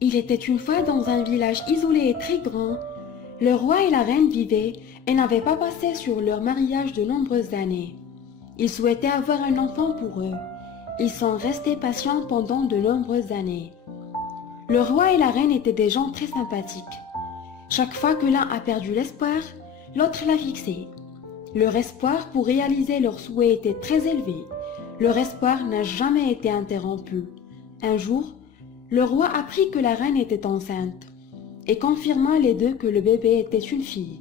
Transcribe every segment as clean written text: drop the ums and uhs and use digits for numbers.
Il était une fois dans un village isolé et très grand. Le roi et la reine vivaient et n'avaient pas passé sur leur mariage de nombreuses années. Ils souhaitaient avoir un enfant pour eux. Ils sont restés patients pendant de nombreuses années. Le roi et la reine étaient des gens très sympathiques. Chaque fois que l'un a perdu l'espoir, l'autre l'a fixé. Leur espoir pour réaliser leurs souhaits était très élevé. Leur espoir n'a jamais été interrompu. Un jour, le roi apprit que la reine était enceinte et confirma les deux que le bébé était une fille.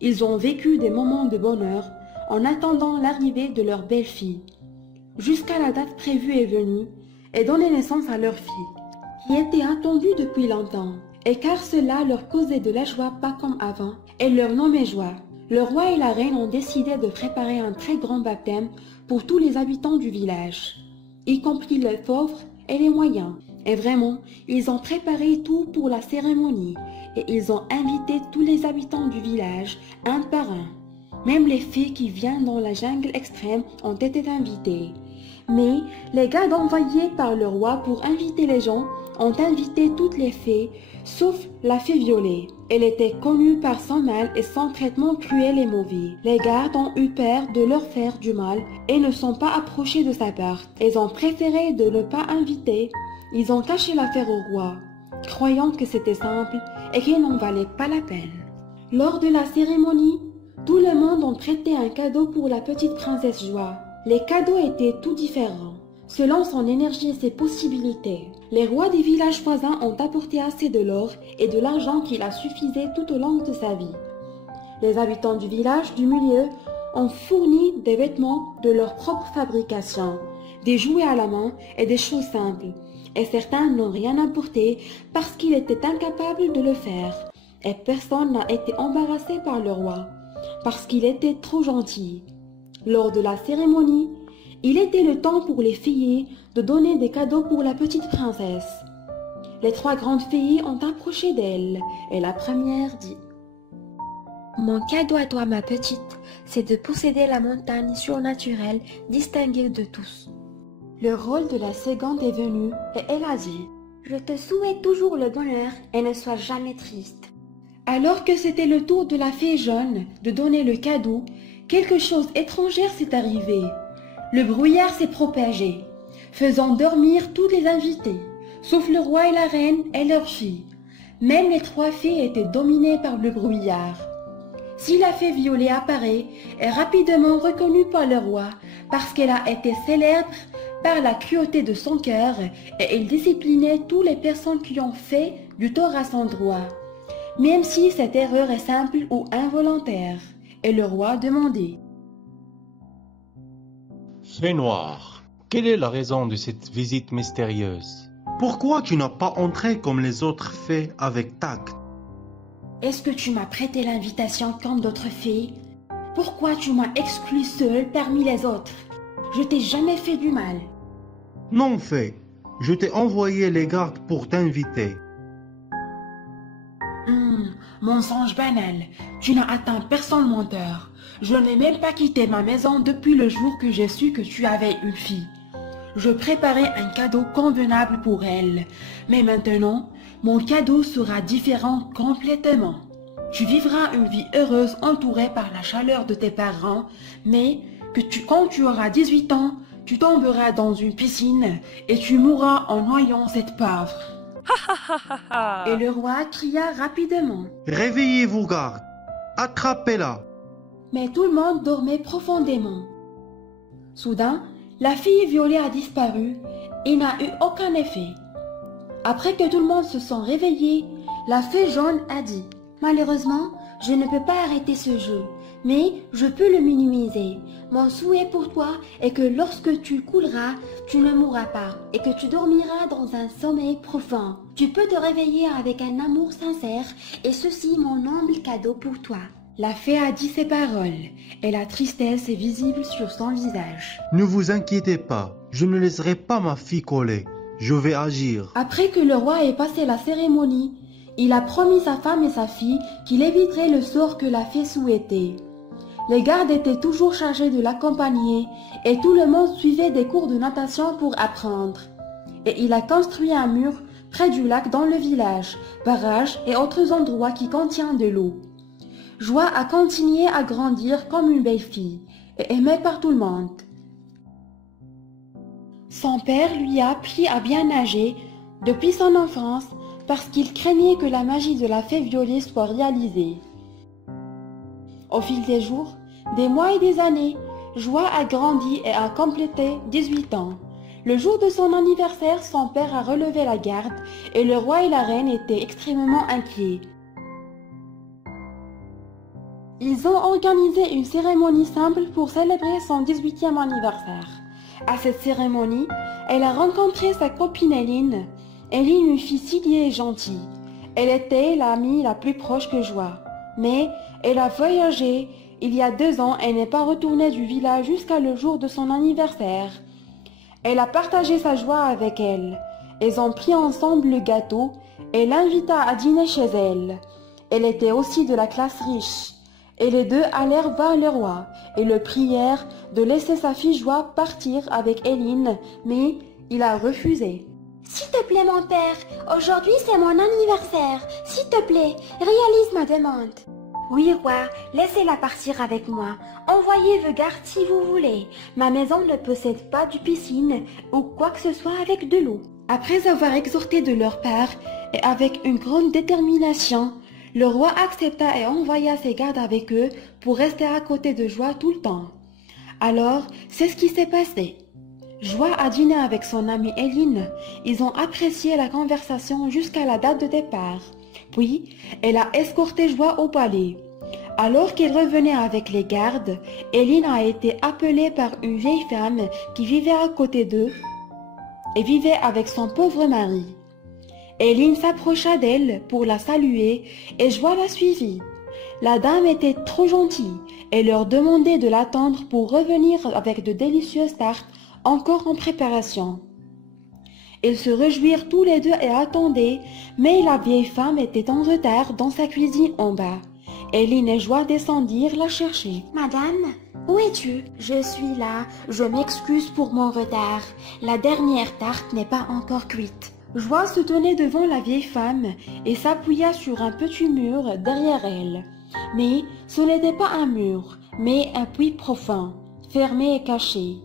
Ils ont vécu des moments de bonheur en attendant l'arrivée de leur belle-fille. Jusqu'à la date prévue est venue et donné naissance à leur fille, qui était attendue depuis longtemps. Et car cela leur causait de la joie pas comme avant, et leur nommait joie. Le roi et la reine ont décidé de préparer un très grand baptême pour tous les habitants du village, y compris les pauvres et les moyens. Et vraiment, ils ont préparé tout pour la cérémonie et ils ont invité tous les habitants du village, un par un. Même les fées qui viennent dans la jungle extrême ont été invitées. Mais les gardes envoyés par le roi pour inviter les gens ont invité toutes les fées, sauf la fée Violet. Elle était connue par son mal et son traitement cruel et mauvais. Les gardes ont eu peur de leur faire du mal et ne sont pas approchés de sa part. Ils ont préféré de ne pas inviter. Ils ont caché l'affaire au roi, croyant que c'était simple et qu'il n'en valait pas la peine. Lors de la cérémonie, tout le monde a prêté un cadeau pour la petite princesse Joie. Les cadeaux étaient tout différents, selon son énergie et ses possibilités. Les rois des villages voisins ont apporté assez de l'or et de l'argent qui la suffisait tout au long de sa vie. Les habitants du village du milieu ont fourni des vêtements de leur propre fabrication, des jouets à la main et des choses simples. Et certains n'ont rien apporté parce qu'ils étaient incapables de le faire. Et personne n'a été embarrassé par le roi, parce qu'il était trop gentil. Lors de la cérémonie, il était le temps pour les filles de donner des cadeaux pour la petite princesse. Les trois grandes filles ont approché d'elle et la première dit « Mon cadeau à toi, ma petite, c'est de posséder la montagne surnaturelle distinguée de tous. » Le rôle de la seconde est venu et elle a dit « Je te souhaite toujours le bonheur et ne sois jamais triste. » Alors que c'était le tour de la fée jaune de donner le cadeau, quelque chose d'étranger s'est arrivé. Le brouillard s'est propagé, faisant dormir tous les invités, sauf le roi et la reine et leurs filles. Même les trois fées étaient dominées par le brouillard. Si la fée Violet apparaît, est rapidement reconnue par le roi parce qu'elle a été célèbre par la cruauté de son cœur et elle disciplinait toutes les personnes qui ont fait du tort à son droit, même si cette erreur est simple ou involontaire. Et le roi demandait « Fée Noire, quelle est la raison de cette visite mystérieuse? Pourquoi tu n'as pas entré comme les autres fées avec tact? Est-ce que tu m'as prêté l'invitation comme d'autres fées? Pourquoi tu m'as exclu seule parmi les autres? Je t'ai jamais fait du mal. » Non, fée, je t'ai envoyé les gardes pour t'inviter. Mensonge banal, tu n'as atteint personne menteur. Je n'ai même pas quitté ma maison depuis le jour que j'ai su que tu avais une fille. Je préparais un cadeau convenable pour elle, mais maintenant, mon cadeau sera différent complètement. Tu vivras une vie heureuse entourée par la chaleur de tes parents, mais quand tu auras 18 ans, tu tomberas dans une piscine et tu mourras en noyant cette pauvre. Et le roi cria rapidement. Réveillez-vous, garde. Attrapez-la. Mais tout le monde dormait profondément. Soudain, la fille Violet a disparu et n'a eu aucun effet. Après que tout le monde se sont réveillés, la fée jaune a dit « Malheureusement, je ne peux pas arrêter ce jeu, mais je peux le minimiser. Mon souhait pour toi est que lorsque tu couleras, tu ne mourras pas et que tu dormiras dans un sommeil profond. Tu peux te réveiller avec un amour sincère et ceci mon humble cadeau pour toi. » La fée a dit ces paroles et la tristesse est visible sur son visage. Ne vous inquiétez pas, je ne laisserai pas ma fille coller. Je vais agir. Après que le roi ait passé la cérémonie, il a promis sa femme et sa fille qu'il éviterait le sort que la fée souhaitait. Les gardes étaient toujours chargés de l'accompagner et tout le monde suivait des cours de natation pour apprendre. Et il a construit un mur près du lac dans le village, barrages et autres endroits qui contiennent de l'eau. Joie a continué à grandir comme une belle fille et aimée par tout le monde. Son père lui a appris à bien nager depuis son enfance parce qu'il craignait que la magie de la fée violée soit réalisée. Au fil des jours, des mois et des années, Joie a grandi et a complété 18 ans. Le jour de son anniversaire, son père a relevé la garde et le roi et la reine étaient extrêmement inquiets. Ils ont organisé une cérémonie simple pour célébrer son 18e anniversaire. À cette cérémonie, elle a rencontré sa copine Éline. Éline, une fille si liée et gentille. Elle était l'amie la plus proche que Joie. Mais elle a voyagé. Il y a 2 ans, elle n'est pas retournée du village jusqu'à le jour de son anniversaire. Elle a partagé sa joie avec elle. Ils ont pris ensemble le gâteau et l'invita à dîner chez elle. Elle était aussi de la classe riche. Et les deux allèrent voir le roi et le prièrent de laisser sa fille Joie partir avec Éline, mais il a refusé. « S'il te plaît mon père, aujourd'hui c'est mon anniversaire. S'il te plaît, réalise ma demande. »« Oui roi, laissez-la partir avec moi. Envoyez vos gardes si vous voulez. Ma maison ne possède pas de piscine ou quoi que ce soit avec de l'eau. » Après avoir exhorté de leur part et avec une grande détermination, le roi accepta et envoya ses gardes avec eux pour rester à côté de Joie tout le temps. Alors, c'est ce qui s'est passé. Joie a dîné avec son amie Éline. Ils ont apprécié la conversation jusqu'à la date de départ. Puis, elle a escorté Joie au palais. Alors qu'elle revenait avec les gardes, Éline a été appelée par une vieille femme qui vivait à côté d'eux et vivait avec son pauvre mari. Éline s'approcha d'elle pour la saluer et Joie la suivit. La dame était trop gentille et leur demandait de l'attendre pour revenir avec de délicieuses tartes encore en préparation. Ils se réjouirent tous les deux et attendaient, mais la vieille femme était en retard dans sa cuisine en bas. Éline et Joie descendirent la chercher. « Madame, où es-tu ? » ?»« Je suis là, je m'excuse pour mon retard. La dernière tarte n'est pas encore cuite. » Joie se tenait devant la vieille femme et s'appuya sur un petit mur derrière elle. Mais ce n'était pas un mur, mais un puits profond, fermé et caché.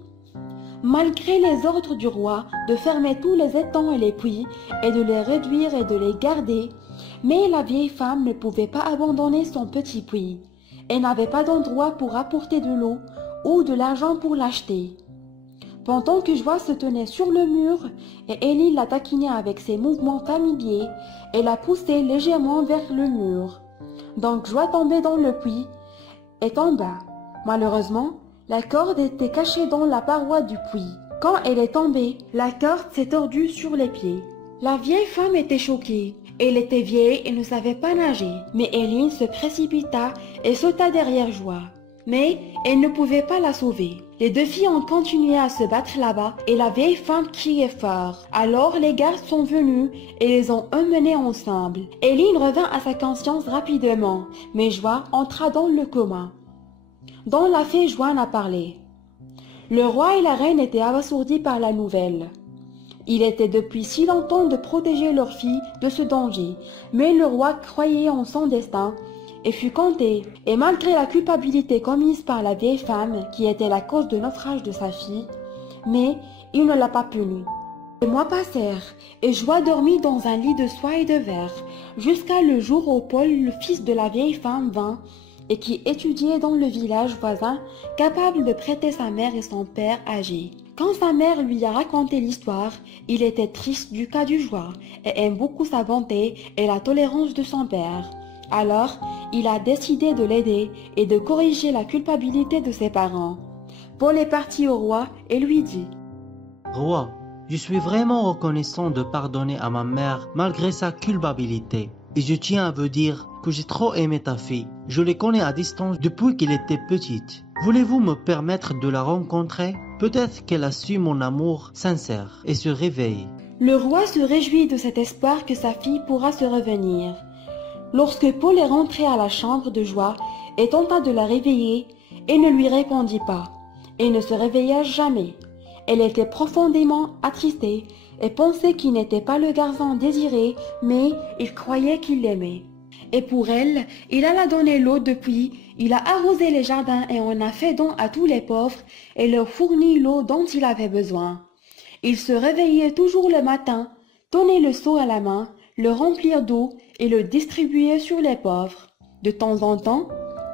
Malgré les ordres du roi de fermer tous les étangs et les puits et de les réduire et de les garder, mais la vieille femme ne pouvait pas abandonner son petit puits. Elle n'avait pas d'endroit pour apporter de l'eau ou de l'argent pour l'acheter. Pendant que Joie se tenait sur le mur et Éline la taquinait avec ses mouvements familiers, elle la poussait légèrement vers le mur. Donc Joie tombait dans le puits et tomba. Malheureusement, la corde était cachée dans la paroi du puits. Quand elle est tombée, la corde s'est tordue sur les pieds. La vieille femme était choquée. Elle était vieille et ne savait pas nager. Mais Éline se précipita et sauta derrière Joie. Mais elle ne pouvait pas la sauver. Les deux filles ont continué à se battre là-bas et la vieille femme criait fort. Alors les gardes sont venus et les ont emmenés ensemble. Éline revint à sa conscience rapidement, mais Joie entra dans le coma. Dans la fée, Joie a parlé. Le roi et la reine étaient abasourdis par la nouvelle. Il était depuis si longtemps de protéger leur fille de ce danger, mais le roi croyait en son destin et fut compté. Et malgré la culpabilité commise par la vieille femme, qui était la cause de naufrage de sa fille, mais il ne l'a pas punie. Les mois passèrent, et Joie dormit dans un lit de soie et de verre, jusqu'à le jour où Paul, le fils de la vieille femme, vint, et qui étudiait dans le village voisin, capable de prêter sa mère et son père âgés. Quand sa mère lui a raconté l'histoire, il était triste du cas du Joie, et aime beaucoup sa bonté et la tolérance de son père. Alors, il a décidé de l'aider et de corriger la culpabilité de ses parents. Paul est parti au roi et lui dit : « Roi, je suis vraiment reconnaissant de pardonner à ma mère malgré sa culpabilité. Et je tiens à vous dire que j'ai trop aimé ta fille. Je la connais à distance depuis qu'elle était petite. Voulez-vous me permettre de la rencontrer ? Peut-être qu'elle a su mon amour sincère et se réveille. » Le roi se réjouit de cet espoir que sa fille pourra se revenir. Lorsque Paul est rentré à la chambre de Joie et tenta de la réveiller, elle ne lui répondit pas et ne se réveilla jamais. Elle était profondément attristée et pensait qu'il n'était pas le garçon désiré, mais il croyait qu'il l'aimait. Et pour elle, il alla donner l'eau depuis, il a arrosé les jardins et en a fait don à tous les pauvres et leur fournit l'eau dont il avait besoin. Il se réveillait toujours le matin, tenait le seau à la main, le remplir d'eau et le distribuait sur les pauvres. De temps en temps,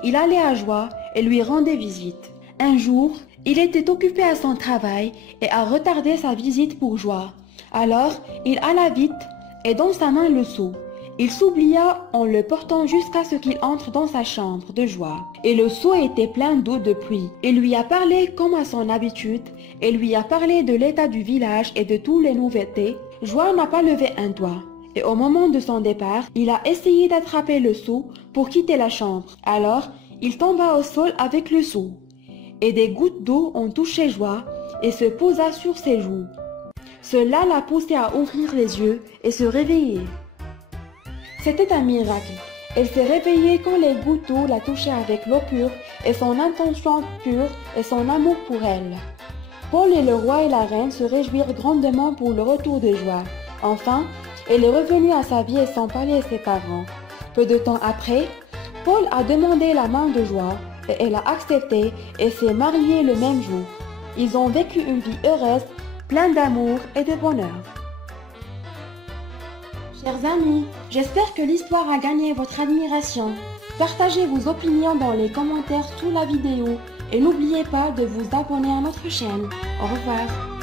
il allait à Joie et lui rendait visite. Un jour, il était occupé à son travail et a retardé sa visite pour Joie. Alors, il alla vite et dans sa main le seau. Il s'oublia en le portant jusqu'à ce qu'il entre dans sa chambre de Joie. Et le seau était plein d'eau de pluie. Il lui a parlé comme à son habitude et lui a parlé de l'état du village et de toutes les nouveautés. Joie n'a pas levé un doigt. Et au moment de son départ, il a essayé d'attraper le seau pour quitter la chambre. Alors, il tomba au sol avec le seau. Et des gouttes d'eau ont touché Joie et se posa sur ses joues. Cela l'a poussé à ouvrir les yeux et se réveiller. C'était un miracle. Elle s'est réveillée quand les gouttes d'eau la touchaient avec l'eau pure et son intention pure et son amour pour elle. Paul et le roi et la reine se réjouirent grandement pour le retour de Joie. Enfin, elle est revenue à sa vie et son palais et ses parents. Peu de temps après, Paul a demandé la main de Joie et elle a accepté et s'est mariée le même jour. Ils ont vécu une vie heureuse, pleine d'amour et de bonheur. Chers amis, j'espère que l'histoire a gagné votre admiration. Partagez vos opinions dans les commentaires sous la vidéo et n'oubliez pas de vous abonner à notre chaîne. Au revoir.